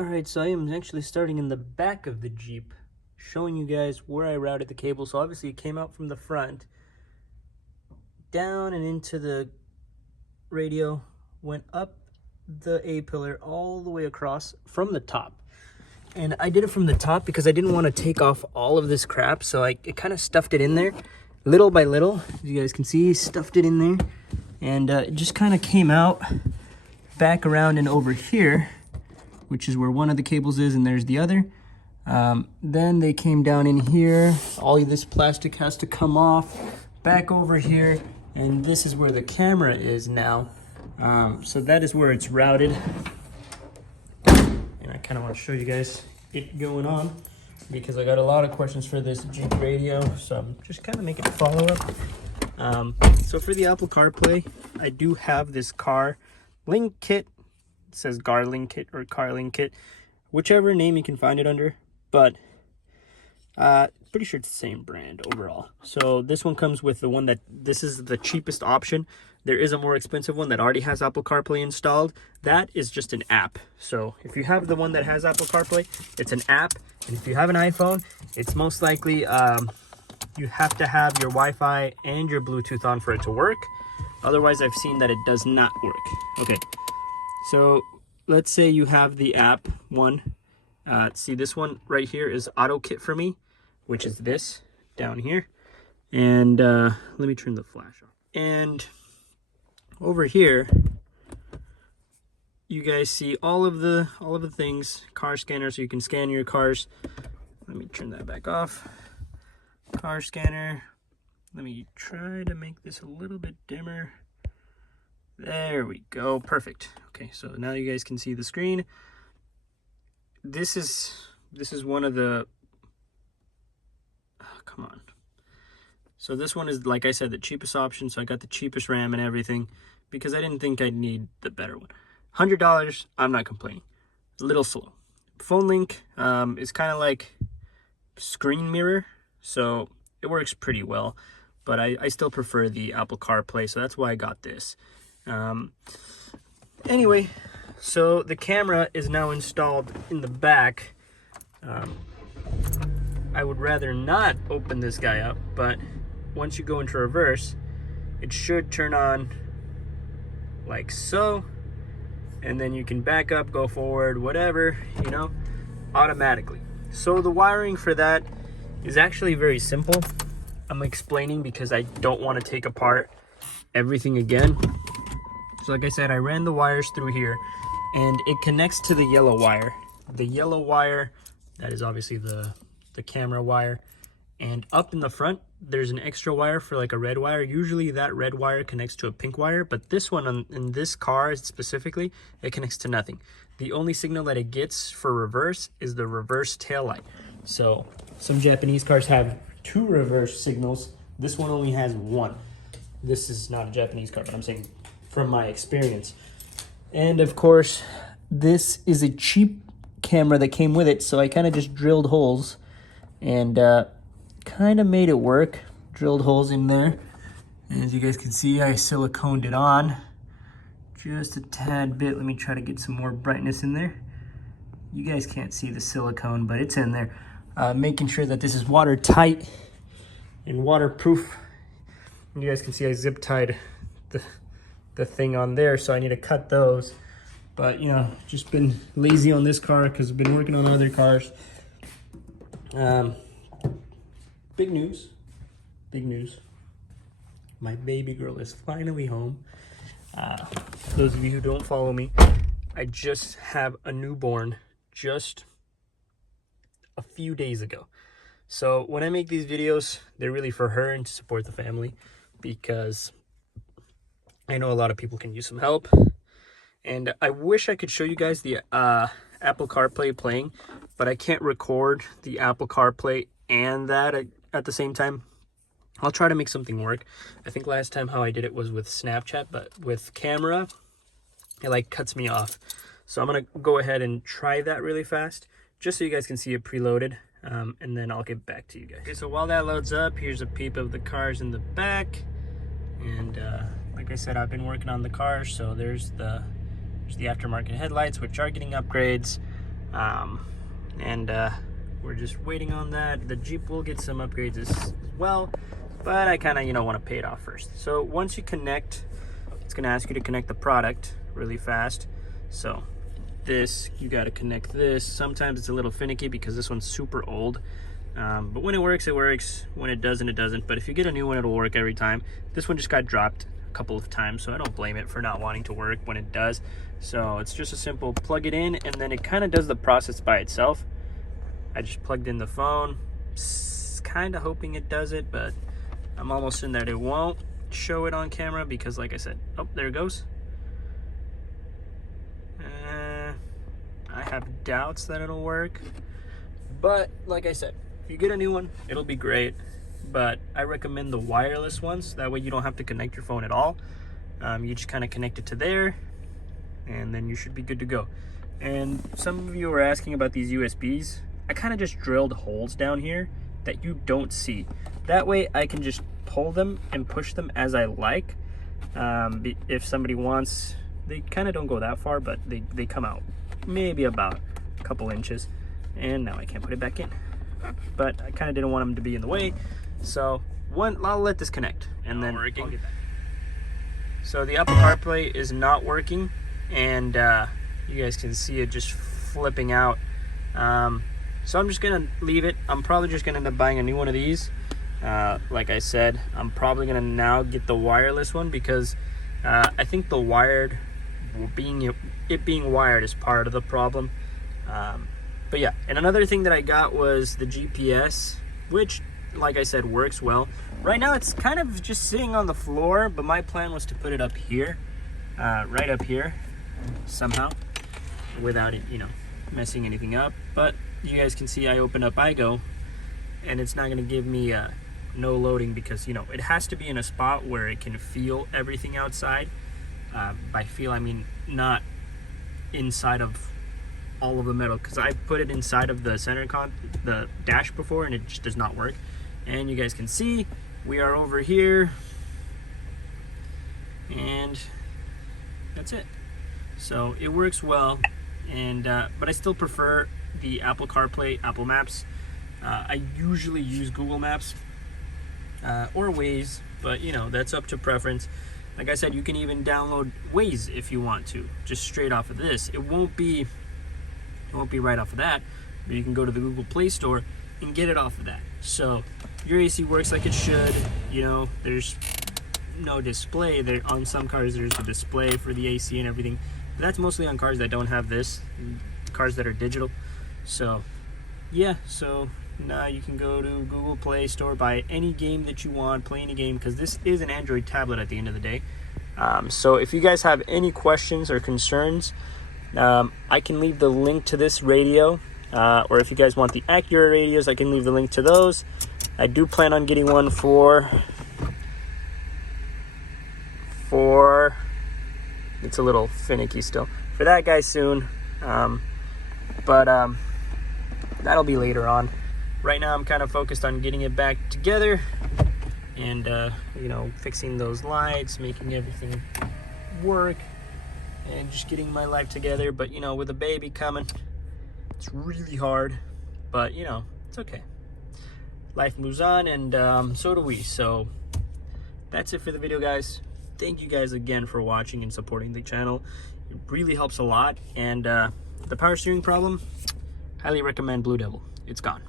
Alright, so I am actually starting in the back of the Jeep, showing you guys where I routed the cable. So obviously it came out from the front, down and into the radio, went up the A-pillar all the way across from the top. And I did it from the top because I didn't want to take off all of this crap, so I kind of stuffed it in there, little by little. As you guys can see, stuffed it in there. And it just kind of came out back around and over here, which is where one of the cables is, and there's the other. Then they came down in here. All of this plastic has to come off, back over here, and this is where the camera is now. So that is where it's routed. And I kind of want to show you guys it going on, because I got a lot of questions for this Jeep radio, so I'm just kind of making a follow-up. So for the Apple CarPlay, I do have this car link kit. It says Garlink kit or Carlink kit, whichever name you can find it under, but pretty sure it's the same brand overall. So this one comes with the one this is the cheapest option. There is a more expensive one that already has Apple CarPlay installed. That is just an app. So if you have the one that has Apple CarPlay, it's an app. And if you have an iPhone, it's most likely you have to have your Wi-Fi and your Bluetooth on for it to work. Otherwise, I've seen that it does not work. Okay. So let's say you have the app one. See, this one right here is AutoKit for me, which is this down here. And let me turn the flash on. And over here, you guys see all of the things. Car scanner, so you can scan your cars. Let me turn that back off. Car scanner. Let me try to make this a little bit dimmer. There we go. Perfect. Okay, so now you guys can see the screen. This is one of the come on. So this one is, like I said, the cheapest option, so I got the cheapest RAM and everything because I didn't think I'd need the better one. $100, I'm not complaining. A little slow. Phone link is kind of like screen mirror, so it works pretty well, but I still prefer the Apple CarPlay, so that's why I got this. Anyway, so the camera is now installed in the back. I would rather not open this guy up, but once you go into reverse, it should turn on like so, and then you can back up, go forward, whatever, you know, automatically. So the wiring for that is actually very simple. I'm explaining because I don't want to take apart everything again. So like I said, I ran the wires through here, and it connects to the yellow wire. The yellow wire, that is obviously the camera wire. And up in the front, there's an extra wire for like a red wire. Usually that red wire connects to a pink wire, but this one in this car specifically, it connects to nothing. The only signal that it gets for reverse is the reverse tail light. So some Japanese cars have 2 reverse signals. This one only has 1. This is not a Japanese car, but I'm saying from my experience. And of course, this is a cheap camera that came with it, so I kind of just drilled holes and kind of made it work. Drilled holes in there. And as you guys can see, I siliconed it on just a tad bit. Let me try to get some more brightness in there. You guys can't see the silicone, but it's in there. Making sure that this is watertight and waterproof. And you guys can see I zip tied the thing on there, so I need to cut those. But you know, just been lazy on this car because I've been working on other cars. Big news. My baby girl is finally home. For those of you who don't follow me, I just have a newborn just a few days ago. So when I make these videos, they're really for her and to support the family, because I know a lot of people can use some help. And I wish I could show you guys the Apple CarPlay playing, but I can't record the Apple CarPlay and that at the same time. I'll try to make something work. I think last time how I did it was with Snapchat, but with camera, it like cuts me off. So I'm gonna go ahead and try that really fast, just so you guys can see it preloaded, and then I'll get back to you guys. Okay, so while that loads up, here's a peep of the cars in the back. And like I said, I've been working on the cars, so there's the aftermarket headlights, which are getting upgrades. And we're just waiting on that. The Jeep will get some upgrades as well, but I kind of want to pay it off first. So once you connect, it's going to ask you to connect the product really fast. So this, you got to connect this. Sometimes it's a little finicky because this one's super old, but when it works, it works. When it doesn't, it doesn't. But if you get a new one, it'll work every time. This one just got dropped a couple of times, so I don't blame it for not wanting to work when it does. So it's just a simple plug it in, and then it kind of does the process by itself. I just plugged in the phone, kind of hoping it does it, but I'm almost certain that it won't show it on camera because, like I said, oh, there it goes. I have doubts that it'll work, but like I said, if you get a new one, it'll be great. But I recommend the wireless ones. That way you don't have to connect your phone at all. You just kind of connect it to there, and then you should be good to go. And some of you were asking about these USBs. I kind of just drilled holes down here that you don't see. That way I can just pull them and push them as I like. If somebody wants, they kind of don't go that far, but they come out maybe about a couple inches. And now I can't put it back in. But I kind of didn't want them to be in the way. So I'll let this connect and then I'll get back. So the Apple CarPlay is not working, and you guys can see it just flipping out. So I'm just gonna leave it. I'm probably just gonna end up buying a new one of these. Like I said, I'm probably gonna now get the wireless one because I think the wired, it being wired is part of the problem. But yeah, and another thing that I got was the GPS, which, like I said, works well. Right now it's kind of just sitting on the floor, but my plan was to put it up here, right up here, somehow, without it, messing anything up. But you guys can see I open up iGo, and it's not going to give me no loading because, it has to be in a spot where it can feel everything outside. By feel, I mean not inside of all of the metal, because I put it inside of the the dash before, and it just does not work. And you guys can see we are over here, and that's it. So it works well, and but I still prefer the Apple CarPlay, Apple Maps. I usually use Google Maps or Waze, but that's up to preference. Like I said, you can even download Waze if you want to, just straight off of this. It won't be right off of that, but you can go to the Google Play Store and get it off of that. So your AC works like it should. There's no display there. On some cars there's a display for the AC and everything, but that's mostly on cars that don't have this, cars that are digital. So yeah, so now you can go to Google Play Store, buy any game that you want, play any game, because this is an Android tablet at the end of the day. So if you guys have any questions or concerns, I can leave the link to this radio, or if you guys want the Acura radios, I can leave the link to those. I do plan on getting one for it's a little finicky still, for that guy soon, but that'll be later on. Right now I'm kind of focused on getting it back together and fixing those lights, making everything work, and just getting my life together. But with a baby coming, it's really hard, but it's okay. Life moves on, and so do we. So that's it for the video, guys. Thank you guys again for watching and supporting the channel. It really helps a lot. And the power steering problem, highly recommend Blue Devil. It's gone.